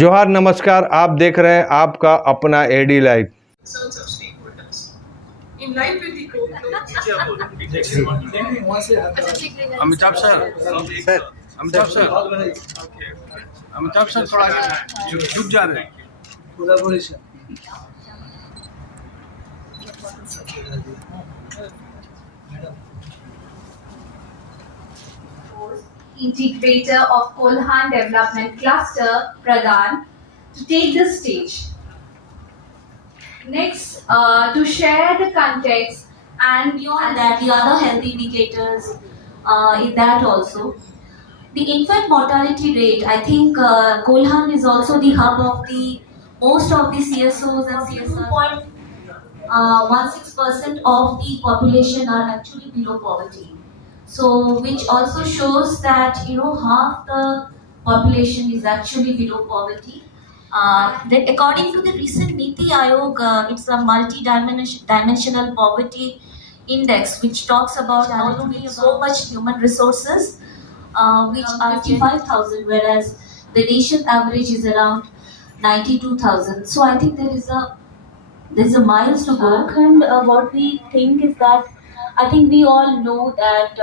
जोहार नमस्कार, आप देख रहे हैं आपका अपना AD live. concerns of stakeholders. In line with the core Amitabh sir Amitabh sir थोड़ा झुक जा रहे हैं। Integrator of Kolhan Development Cluster, Pradhan, to take the stage. Next, to share the context and beyond that, the other health indicators in that also. The infant mortality rate, I think Kolhan is also the hub of the most of the CSOs and CSOs. 2.16% of the population are actually below poverty. So, which also shows that half the population is actually below poverty. That according to the recent Niti Aayog, it's a multi-dimensional poverty index, which talks about not only so much human resources, which are 55,000, whereas the nation average is around 92,000. So I think there's a miles to go, and what we think is that I think we all know that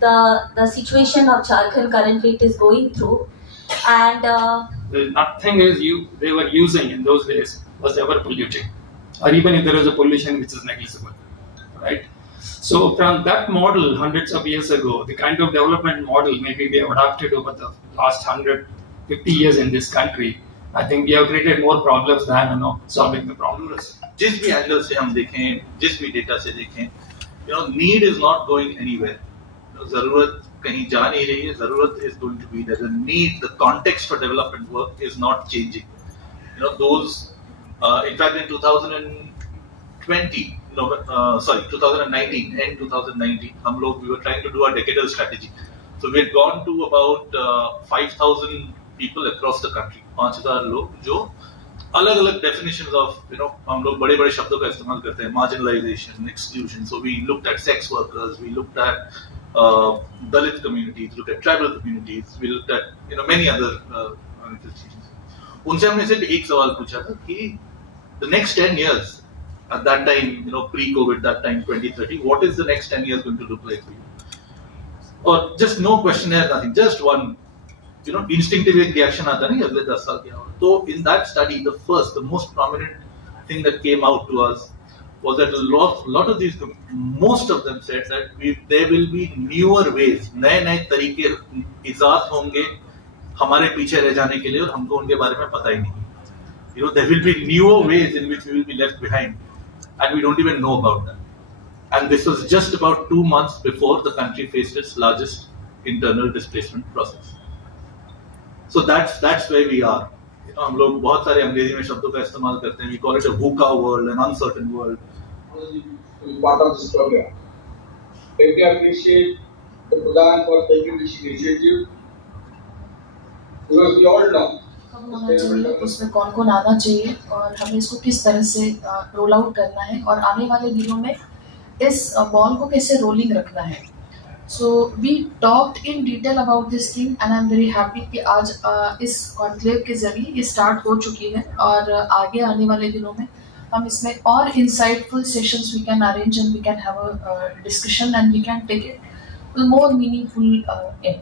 the situation of Jharkhand currently it is going through, and nothing they were using in those days was ever polluting, or even if there is a pollution which is negligible, right? So from that model, hundreds of years ago, the kind of development model maybe we have adopted over the last 150 years in this country, I think we have created more problems than solving the problems. जिस भी angle से हम देखें, जिस भी data से देखें, need is not going anywhere. जरूरत कहीं जा नहीं रही है. जरूरत is going to be there. The need, the context for development work is not changing. Those, in fact, in 2019, end 2019, we were trying to do a decadal strategy. So we had gone to about 5,000 people across the country. 5,000 लोग जो अलग-अलग definitions of, हम लोग बड़े-बड़े शब्दों का इस्तेमाल करते हैं, marginalization, exclusion. So we looked at sex workers, we looked at Dalit communities, looked at tribal communities, we looked at many other institutions. उनसे हमने सिर्फ एक सवाल पूछा था कि the next 10 years, at that time, pre-COVID, that time 2030, what is the next 10 years going to look like for you? Or just no questionnaire, nothing, just one, instinctive reaction आता नहीं अगले 10 साल क्या होगा. So in that study, the most prominent thing that came out to us was that lot of these, most of them said that there will be newer ways, नए तरीके इजाद होंगे हमारे पीछे रह जाने के लिए और हमको उनके बारे में पता ही नहीं. There will be newer ways in which we will be left behind, and we don't even know about that. And this was just about 2 months before the country faced its largest internal displacement process. So that's where we are. हम लोग बहुत सारे अंग्रेजी में शब्दों का इस्तेमाल करते हैं. We call it a VUCA world, an uncertain world. Part of this program. Let me appreciate the Pradhan for taking this initiative, because we all know. होना चाहिए, उसमें कौन आना चाहिए और हमें इसको किस तरह से रोल आउट करना है और आने वाले दिनों में इस बॉल को कैसे रोलिंग रखना है. So we talked in detail about this thing, and I'm very happy कि आज इस कॉन्क्लेव के जरिए ये स्टार्ट हो चुकी है और आगे आने वाले दिनों में हम इसमें और insightful sessions we can arrange and we can have a discussion and we can take it to more meaningful end.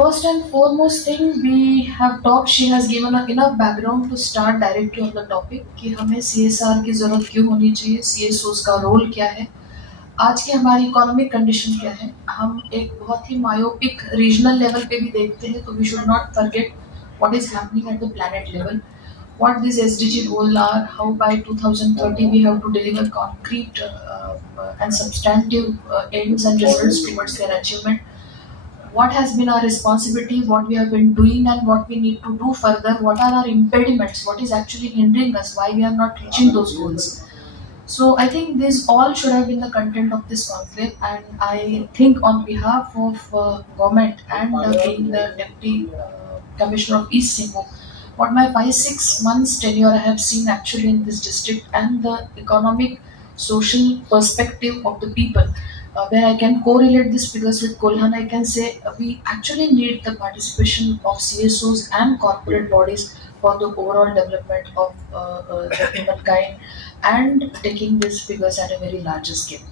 First and foremost thing we have talked, she has given enough background to start directly on the topic कि हमें CSR की ज़रूरत क्यों होनी चाहिए, CSOs का role क्या है, आज की हमारी इकोनॉमिक कंडीशन क्या है. हम एक बहुत ही मायोपिक रीजनल लेवल पे भी देखते हैं, तो we should not forget what is happening at the planet level, what this SDG goals are, how by 2030 we have to deliver concrete and substantive aims and results towards their achievement. What has been our responsibility, what we have been doing and what we need to do further, what are our impediments, what is actually hindering us, why we are not reaching those goals. So I think this all should have been the content of this conclave, and I think on behalf of government and being the Deputy Commissioner of East Singapore, what my 5-6 months tenure I have seen actually in this district and the economic, social perspective of the people, where I can correlate these figures with Kolhan, I can say we actually need the participation of CSOs and corporate bodies for the overall development of the humankind and taking these figures at a very larger scale.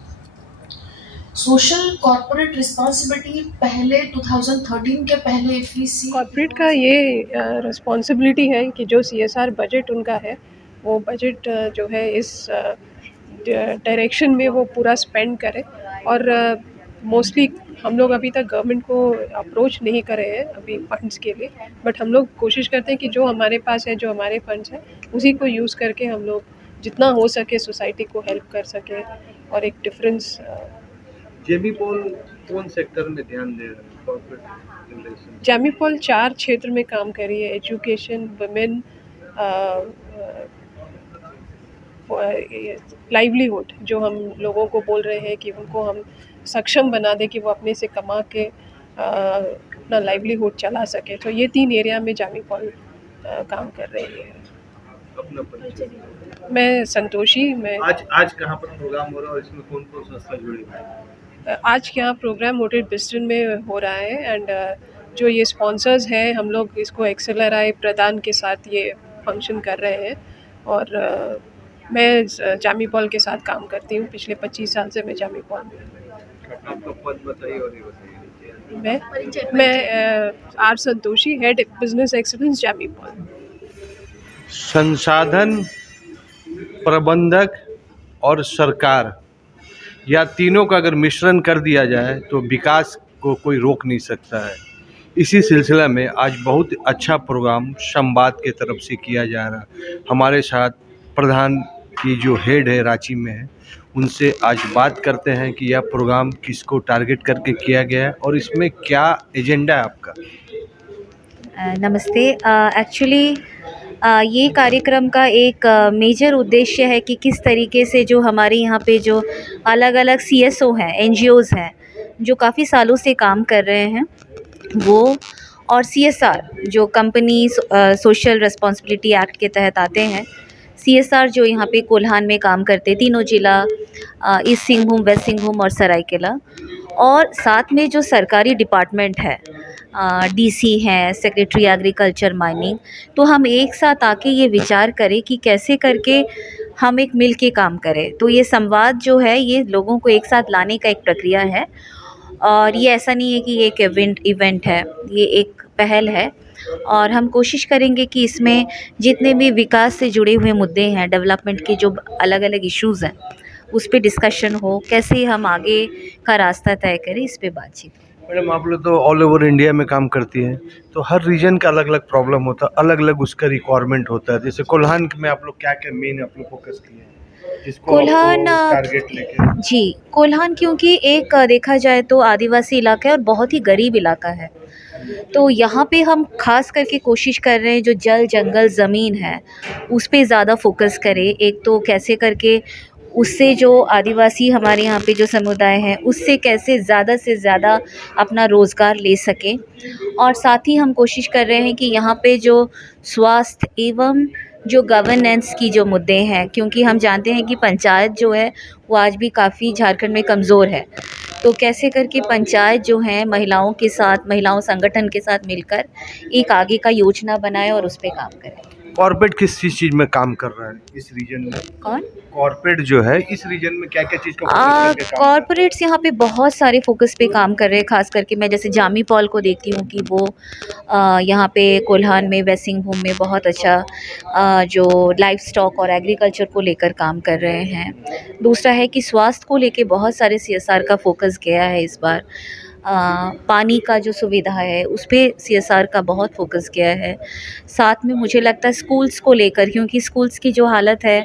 Social corporate responsibility पहले 2013 के पहले if we see corporate का ये responsibility है कि जो CSR budget उनका है वो बजट जो है इस डायरेक्शन में वो पूरा स्पेंड करे। और मोस्टली हम लोग अभी तक गवर्नमेंट को अप्रोच नहीं करे हैं अभी फंड्स के लिए, बट हम लोग कोशिश करते हैं कि जो हमारे पास है, जो हमारे फंड्स हैं, उसी को यूज़ करके हम लोग जितना हो सके सोसाइटी को हेल्प कर सके और एक डिफरेंस। जेबी पॉल कौन सेक्टर में ध्यान दे रहा है कॉर्पोरेट रिलेशन? जेबी पॉल 4 क्षेत्र में काम कर रही है, एजुकेशन, वुमेन, लाइवलीहुड, जो हम लोगों को बोल रहे हैं कि उनको हम सक्षम बना दें कि वो अपने से कमा के अपना लाइवलीहुड चला सके। तो ये 3 एरिया में जेबी पॉल काम कर रही है। अपना परिचय। मैं संतोषी। मैं आज कहाँ पर प्रोग्राम हो रहा है और इसमें कौन कौन संस्था जुड़ी हुई है? आज यहाँ प्रोग्राम होटल बिस्टन में हो रहा है एंड जो ये स्पॉन्सर्स हैं, हम लोग इसको एक्सेलराई प्रदान के साथ ये फंक्शन कर रहे हैं। और मैं जेबी पॉल के साथ काम करती हूँ, पिछले 25 साल से मैं जेबी पॉल में। आपका पद बताइए और ये बताइए। मैं R Santoshi, head business excellence J B Paul. संसाधन, प्रबंधक और सरकार, या तीनों का अगर मिश्रण कर दिया जाए तो विकास को कोई रोक नहीं सकता है। इसी सिलसिला में आज बहुत अच्छा प्रोग्राम संवाद के तरफ से किया जा रहा है। हमारे साथ प्रधान की जो हेड है रांची में है, उनसे आज बात करते हैं कि यह प्रोग्राम किसको टारगेट करके किया गया है और इसमें क्या एजेंडा है आपका। नमस्ते। एक्चुअली ये कार्यक्रम का एक मेजर उद्देश्य है कि किस तरीके से जो हमारे यहाँ पे जो अलग अलग CSO हैं, NGOs हैं, जो काफ़ी सालों से काम कर रहे हैं वो, और CSR जो कंपनी सोशल रिस्पॉन्सिबिलिटी एक्ट के तहत आते हैं, CSR जो यहाँ पे कोल्हान में काम करते, तीनों जिला, ईस्ट सिंहभूम, वेस्ट सिंहभूम और सरायकेला, और साथ में जो सरकारी डिपार्टमेंट है, DC हैं, सेक्रेटरी एग्रीकल्चर, माइनिंग, तो हम एक साथ आके ये विचार करें कि कैसे करके हम एक मिल के काम करें। तो ये संवाद जो है ये लोगों को एक साथ लाने का एक प्रक्रिया है, और ये ऐसा नहीं है कि ये एक इवेंट है, ये एक पहल है। और हम कोशिश करेंगे कि इसमें जितने भी विकास से जुड़े हुए मुद्दे हैं, डेवलपमेंट के जो अलग अलग इश्यूज़ हैं, उस पे डिस्कशन हो, कैसे हम आगे का रास्ता तय करें, इस पे बातचीत। मैडम, आप लोग तो ऑल ओवर इंडिया में काम करती हैं, तो हर रीजन का अलग अलग प्रॉब्लम होता है, अलग अलग उसका रिक्वायरमेंट होता है। जैसे कोल्हान में आप लोग क्या क्या मेन आप लोग फोकस किए हैं जिसको कोल्हान टारगेट लेके? जी, कोल्हान क्योंकि एक देखा जाए तो आदिवासी इलाका है और बहुत ही गरीब इलाका है, तो यहाँ पे हम खास करके कोशिश कर रहे हैं जो जल, जंगल, ज़मीन है उस पे ज़्यादा फोकस करें। एक तो कैसे करके उससे जो आदिवासी हमारे यहाँ पे जो समुदाय हैं उससे कैसे ज़्यादा से ज़्यादा अपना रोज़गार ले सकें, और साथ ही हम कोशिश कर रहे हैं कि यहाँ पे जो स्वास्थ्य एवं जो गवर्नेंस की जो मुद्दे हैं, क्योंकि हम जानते हैं कि पंचायत जो है वो आज भी काफ़ी झारखंड में कमज़ोर है, तो कैसे करके पंचायत जो है महिलाओं के साथ, महिलाओं संगठन के साथ मिलकर एक आगे का योजना बनाए और उस पर काम करें। कॉर्पोरेट किस चीज़ में काम कर रहा है इस रीजन में? कौन? कॉर्पोरेट जो है इस रीजन में क्या क्या चीज़ का फोकस करके काम? कॉर्पोरेट्स यहाँ पे बहुत सारे फोकस पे काम कर रहे हैं। खास करके मैं जैसे जेबी पॉल को देखती हूँ कि वो यहाँ पे कोल्हान में, वेस्ट सिंहभूम में बहुत अच्छा जो लाइफ स्टॉक और एग्रीकल्चर को लेकर काम कर रहे हैं। दूसरा है कि स्वास्थ्य को लेके बहुत सारे CSR का फोकस गया है इस बार। पानी का जो सुविधा है उस पर CSR का बहुत फोकस किया है। साथ में मुझे लगता है स्कूल्स को लेकर, क्योंकि स्कूल्स की जो हालत है,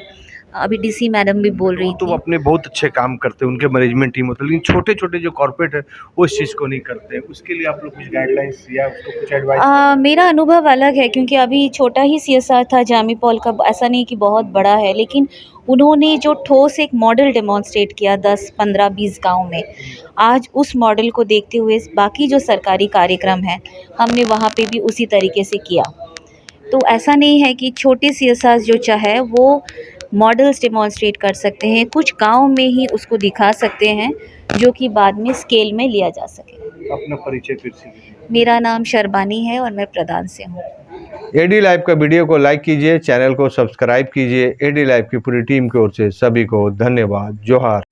अभी DC मैडम भी बोल रही तो थी, अपने बहुत अच्छे काम करते हैं, उनके मैनेजमेंट टीम होता है, लेकिन छोटे छोटे जो कॉर्पोरेट है वो इस चीज़ को नहीं करते हैं। उसके लिए आप लोग कुछ गाइडलाइंस या उसको कुछ एडवाइस? मेरा अनुभव अलग है, क्योंकि अभी छोटा ही CSR था जेबी पॉल का, ऐसा नहीं कि बहुत बड़ा है, लेकिन उन्होंने जो ठोस एक मॉडल डेमोन्स्ट्रेट किया 10, 15, 20 गाँव में, आज उस मॉडल को देखते हुए बाकी जो सरकारी कार्यक्रम हैं हमने वहाँ पे भी उसी तरीके से किया। तो ऐसा नहीं है कि छोटे CSR जो चाहे वो मॉडल्स डेमोन्स्ट्रेट कर सकते हैं, कुछ गाँव में ही उसको दिखा सकते हैं जो कि बाद में स्केल में लिया जा सके। अपना परिचय फिर से दीजिए। मेरा नाम शर्बानी है और मैं प्रदान से हूँ। एडी लाइव का वीडियो को लाइक कीजिए, चैनल को सब्सक्राइब कीजिए। एडी लाइव की पूरी टीम की ओर से सभी को धन्यवाद। जोहार।